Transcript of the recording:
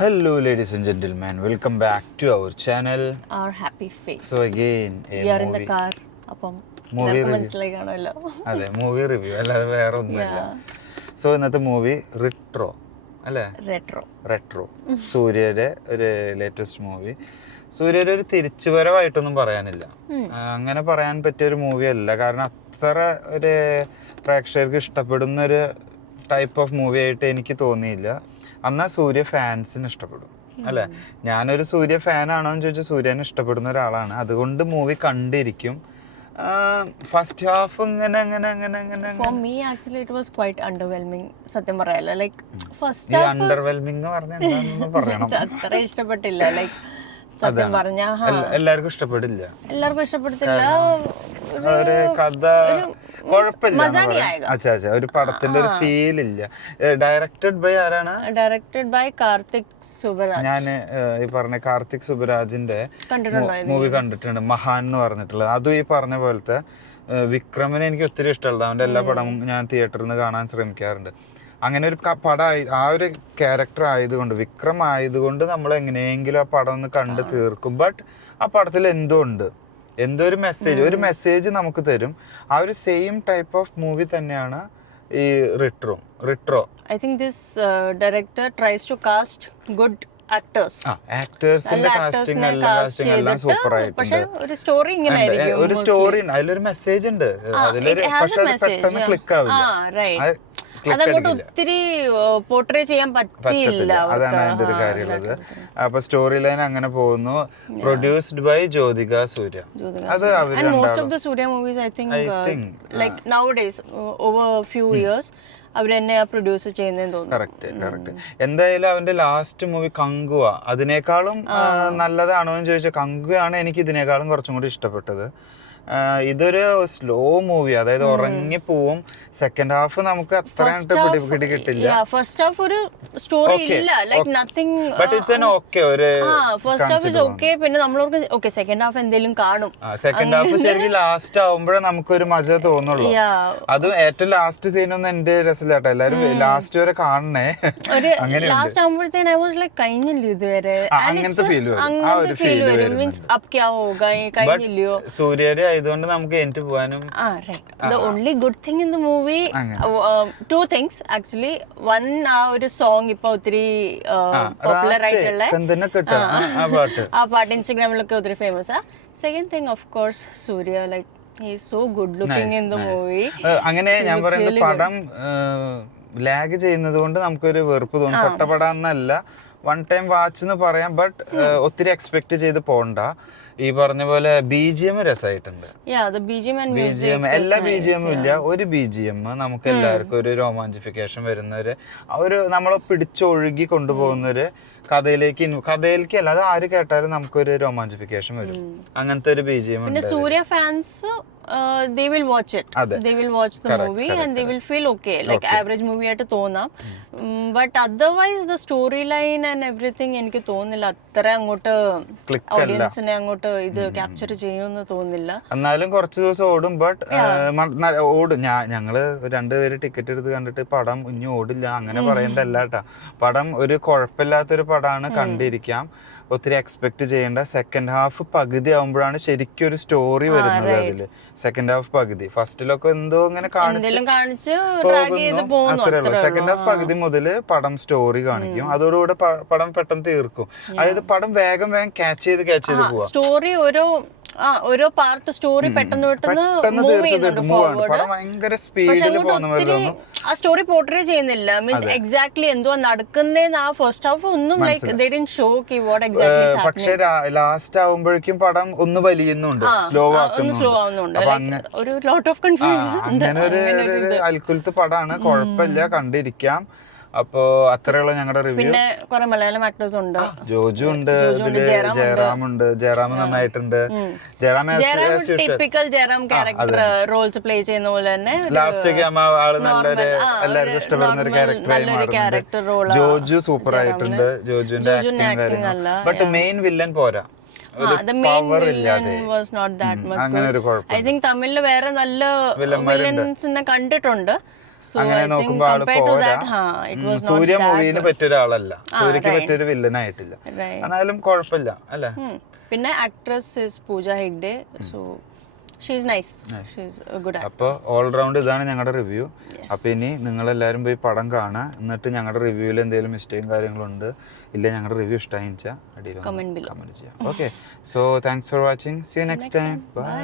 Hello, ladies and gentlemen. Welcome back to our channel. Our happy face. So again, we are in the car. അപ്പം എല്ലാവർക്കും മനസ്സിലായി കാണുമല്ലോ. അതെ, movie review അല്ലാതെ വേറെ ഒന്നുമില്ല. സോ ഇന്നത്തെ മൂവി റിട്രോ അല്ലേ? റെട്രോ സൂര്യയുടെ ഒരു ലേറ്റസ്റ്റ് മൂവി. സൂര്യയുടെ ഒരു തിരിച്ചുവരവായിട്ടൊന്നും പറയാനില്ല. അങ്ങനെ പറയാൻ പറ്റിയ ഒരു മൂവി അല്ല. കാരണം അത്ര ഒരു പ്രേക്ഷകർക്ക് ഇഷ്ടപ്പെടുന്ന ഒരു ടൈപ്പ് ഓഫ് മൂവി ആയിട്ട് എനിക്ക് തോന്നിയില്ല. എന്നാൽ സൂര്യ ഫാൻസിന് ഇഷ്ടപ്പെടും അല്ലെ. ഞാനൊരു സൂര്യ ഫാൻ ആണോ എന്ന് ചോദിച്ചാൽ സൂര്യനെ ഇഷ്ടപ്പെടുന്ന ഒരാളാണ്. അതുകൊണ്ട് മൂവി കണ്ടിരിക്കും. ഫസ്റ്റ് ഹാഫ് ഇങ്ങനെ For me actually it was quite underwhelming. സത്യം പറയാലോ, ലൈക്ക് ഫസ്റ്റ് ഹാഫ് അണ്ടർവെൽമിംഗ് എന്ന് പറഞ്ഞാൽ എന്താണെന്ന് പറയണം. അത്ര ഇഷ്ടപ്പെട്ടില്ല. ലൈക്ക് സത്യം പറഞ്ഞ എല്ലാവർക്കും ഇഷ്ടപ്പെടില്ല. ഇഷ്ടപ്പെടത്തില്ല. ഒരു കഥ കുഴപ്പമില്ല. ഒരു പടത്തിന്റെ ഒരു ഫീൽ ഇല്ല. ഡയറക്റ്റഡ് ബൈ ആരാണ്? Directed by Karthik Subbaraj. ഞാൻ ഈ പറഞ്ഞ കാർത്തിക് സുബരാജിന്റെ മൂവി കണ്ടിട്ടുണ്ട്, മഹാൻ എന്ന് പറഞ്ഞിട്ടുള്ളത്. അതും ഈ പറഞ്ഞ പോലത്തെ വിക്രമിനെ എനിക്ക് ഒത്തിരി ഇഷ്ടമുള്ളത്. അവന്റെ എല്ലാ പടവും ഞാൻ തിയേറ്ററിൽ നിന്ന് കാണാൻ ശ്രമിക്കാറുണ്ട്. അങ്ങനെ ഒരു പടമായി ആ ഒരു ക്യാരക്ടർ ആയതുകൊണ്ട്, വിക്രം ആയതുകൊണ്ട് നമ്മൾ എങ്ങനെയെങ്കിലും ആ പടം ഒന്ന് കണ്ട് തീർക്കും. ബട്ട് ആ പടത്തിൽ എന്തോ ഒരു മെസ്സേജ് നമുക്ക് തരും. ആ ഒരു സെയിം ടൈപ്പ് ഓഫ് മൂവി തന്നെയാണ് ഈ Retro. I think this director tries to cast good ആക്ടേഴ്സിന്റെ കാസ്റ്റിംഗ് എല്ലാം സൂപ്പർ ആയിട്ടുണ്ട്. പക്ഷേ ഒരു സ്റ്റോറി ഇങ്ങനെ ആയിരിക്കും. ഒരു സ്റ്റോറി ഉണ്ട്, അതിലൊരു മെസ്സേജ് ഉണ്ട്. അതിലൊരു പക്ഷെ അത് പെട്ടെന്ന് ക്ലിക്ക് ആവില്ല. അതങ്ങോട്ട് ഒത്തിരി പോർട്രേ ചെയ്യാൻ പറ്റിയില്ല. അതാണ് അതിന്റെ ഒരു കാര്യമുള്ളത്. അപ്പൊ സ്റ്റോറി ലൈൻ അങ്ങനെ പോകുന്നു. Produced by Jyothika Suriya. അത് most of the Suriya movies I think like now days over few years അവർ തന്നെ പ്രൊഡ്യൂസ് ചെയ്യുന്നതെന്ന് തോന്നുന്നു. കറക്റ്റ്. എന്തായാലും അവന്റെ ലാസ്റ്റ് മൂവി കങ്കുവ അതിനേക്കാളും നല്ലതാണോ എന്ന് ചോദിച്ചാൽ കങ്കുവയാണ് എനിക്ക് ഇതിനേക്കാളും കുറച്ചും കൂടി ഇഷ്ടപ്പെട്ടത്. ഇതൊരു സ്ലോ മൂവി, അതായത് ഉറങ്ങിപ്പോവും. സെക്കൻഡ് ഹാഫ് നമുക്ക് അത്രയായിട്ട് പിടികിട്ടില്ല. ഫസ്റ്റ് ഹാഫ് ഒരു സ്റ്റോറി ഇല്ല, like nothing. But it's an okay ഒരു ഫസ്റ്റ് ഹാഫ് ഇസ് ഓക്കേ. പിന്നെ നമ്മളോർക്ക് ഓക്കേ സെക്കൻഡ് ഹാഫ് എന്തെങ്കിലും കാണും. സെക്കൻഡ് ഹാഫ് ശരിക്കും ലാസ്റ്റ് ആവുമ്പോഴേ നമുക്കൊരു മജ തോന്നുള്ളൂ. അത് ഏറ്റവും ലാസ്റ്റ് സീനൊന്നും എന്റെ രസമില്ലാട്ടോ. എല്ലാരും ലാസ്റ്റ് വരെ കാണണേ. ലാസ്റ്റ് ആവുമ്പോഴത്തേന് ഐ വാസ് ലൈക്ക് കഴിഞ്ഞില്ലയോ ഇതുവരെ, അങ്ങനത്തെ ഫീൽ വരും. മീൻസ് അപ് ക്യാ ഹോഗാ, കഴിഞ്ഞില്ലയോ. സൂര്യയുടെ ആയതുകൊണ്ട് നമുക്ക് എനിക്ക് പോകാനും. The only good thing in the movie, two things actually. One, ആ ഒരു സോങ് ഇപ്പൊ ഒത്തിരി പോപ്പുലർ ആയിട്ടുള്ള ആ പാട്ട് ഇൻസ്റ്റഗ്രാമിലൊക്കെ ഒത്തിരി ഫേമസ് ആ. Second thing of course Surya, like he is so good looking in the movie. അങ്ങനെ ഞാൻ പറയുന്നത് പടം ലാഗ് ചെയ്യുന്നത് കൊണ്ട് നമുക്കൊരു വെറുപ്പ് തോന്നും. പൊട്ടപടം എന്നല്ല, വൺ ടൈം വാച്ച് എന്ന് പറയാം. ബട്ട് ഒത്തിരി എക്സ്പെക്ട് ചെയ്ത് പോണ്ട. ഈ പറഞ്ഞ പോലെ BGM രസമായിട്ടുണ്ട്. എല്ലാ BGMഉം ഇല്ല, ഒരു BGM നമുക്ക് എല്ലാവർക്കും ഒരു രോമാഞ്ചിഫിക്കേഷൻ വരുന്നൊരു ഒരു നമ്മളെ പിടിച്ചൊഴുകി കൊണ്ടുപോകുന്നൊരു കഥയിലേക്ക് അല്ല, അത് ആര് കേട്ടാലും നമുക്കൊരു രോമാഞ്ചിഫിക്കേഷൻ വരും. അങ്ങനത്തെ ഒരു BGM ഉണ്ട്. സൂര്യ fans they will watch it. They will watch the movie and they will feel okay, like average movie ആയിട്ട് തോന്നാം. But otherwise the storyline and everything എനിക്ക് തോന്നുന്നില്ല അത്ര അങ്ങോട്ട് ഓഡിയൻസിനെ അങ്ങോട്ട് ഇത് ക്യാപ്ചർ ചെയ്യുമെന്ന് തോന്നുന്നില്ല. എന്നാലും കുറച്ച് ദിവസം ഓടും. ബട്ട് ഓടും. ഞങ്ങള് രണ്ടുപേര് ടിക്കറ്റ് എടുത്ത് കണ്ടിട്ട് പടം ഇനി ഓടില്ല അങ്ങനെ പറയേണ്ടല്ല കേട്ടാ. പടം ഒരു കുഴപ്പമില്ലാത്തൊരു പടമാണ്, കണ്ടിരിക്കാം. ഒത്തിരി എക്സ്പെക്ട് ചെയ്യേണ്ട. സെക്കൻഡ് ഹാഫ് പകുതി ആവുമ്പോഴാണ് ശരിക്കും ഒരു സ്റ്റോറി വരുന്നത്. അതില് സെക്കൻഡ് ഹാഫ് പകുതി, ഫസ്റ്റിലൊക്കെ എന്തോ ഇങ്ങനെ കാണിച്ച് പോകുന്നു, അത്രേ ഉള്ളൂ. സെക്കൻഡ് ഹാഫ് പകുതി മുതല് പടം സ്റ്റോറി കാണിക്കും. അതോടുകൂടെ പടം പെട്ടെന്ന് തീർക്കും. അതായത് പടം വേഗം ക്യാച്ച് ചെയ്ത് പോവാം. സ്റ്റോറി ഓരോ പാർട്ട് സ്റ്റോറി പെട്ടെന്ന് ഭയങ്കര സ്പീഡിൽ പോകുന്ന ആ സ്റ്റോറി പോർട്രേ ചെയ്യുന്നില്ല. മീൻസ് എക്സാക്ട്ലി എന്തുവാ നടക്കുന്നതെന്ന് ആ ഫസ്റ്റ് ഹാഫ് ഒന്നും like they didn't show what exactly is happening. പക്ഷേ ലാസ്റ്റ് ആവുമ്പോഴേക്കും പടം ഒന്ന് വലിയുന്നുണ്ട്, സ്ലോ ആവുന്നുണ്ട്. ഒരു ലോട്ട് ഓഫ് കൺഫ്യൂഷൻ. അങ്ങനെ ഒരു അൽക്കുലത്ത് പടമാണ്, കുഴപ്പമില്ല, കണ്ടിരിക്കാം. അപ്പോ അത്രയുള്ള ഞങ്ങളുടെ റിവ്യൂ. പിന്നെ കുറെ മലയാളം ആക്ടേഴ്സ് ഉണ്ട്. ജോജു ഉണ്ട്, ജയറാം നന്നായിട്ടുണ്ട്. Typical Jayaram character roles play ചെയ്യുന്ന പോലെ തന്നെ ലാസ്റ്റ് ആള് നല്ലൊരു എല്ലാവർക്കും ഇഷ്ടപ്പെടുന്ന ഒരു ക്യാരക്ടർ റോൾ. ജോജു സൂപ്പർ ആയിട്ടുണ്ട്. ജോജുവിന്റെ ആക്ടിങ് നല്ല. ബട്ട് മെയിൻ വില്ലൻ പോരാ. I think തമിഴില് വേറെ നല്ല വില്ലൻസിനെ കണ്ടിട്ടുണ്ട്. അങ്ങനെ നോക്കുമ്പോ ആള് പോരാ. സൂര്യ മൂവിന് പറ്റിയ ഒരാളല്ല, സൂര്യക്ക് പറ്റിയൊരു വില്ലനായിട്ടില്ല. എന്നാലും കുഴപ്പമില്ല അല്ലേ. പിന്നെ actress Pooja Hegde, so she's nice, she's a good actor. അപ്പോൾ ഓൾറൗണ്ട് ഇതാണ് ഞങ്ങളുടെ റിവ്യൂ. അപ്പോൾ ഇനി നിങ്ങളെല്ലാവരും പോയി പടം കാണുക, എന്നിട്ട് ഞങ്ങളുടെ റിവ്യൂവിൽ എന്തെങ്കിലും മിസ്റ്റേക്കും കാര്യങ്ങളുണ്ട് ഇല്ല ഞങ്ങളുടെ റിവ്യൂ ഇഷ്ടമായി വെച്ചാൽ അടിയിൽ കമൻറ്റ് ചെയ്യാം. Okay, so thanks for watching, see you next time, by.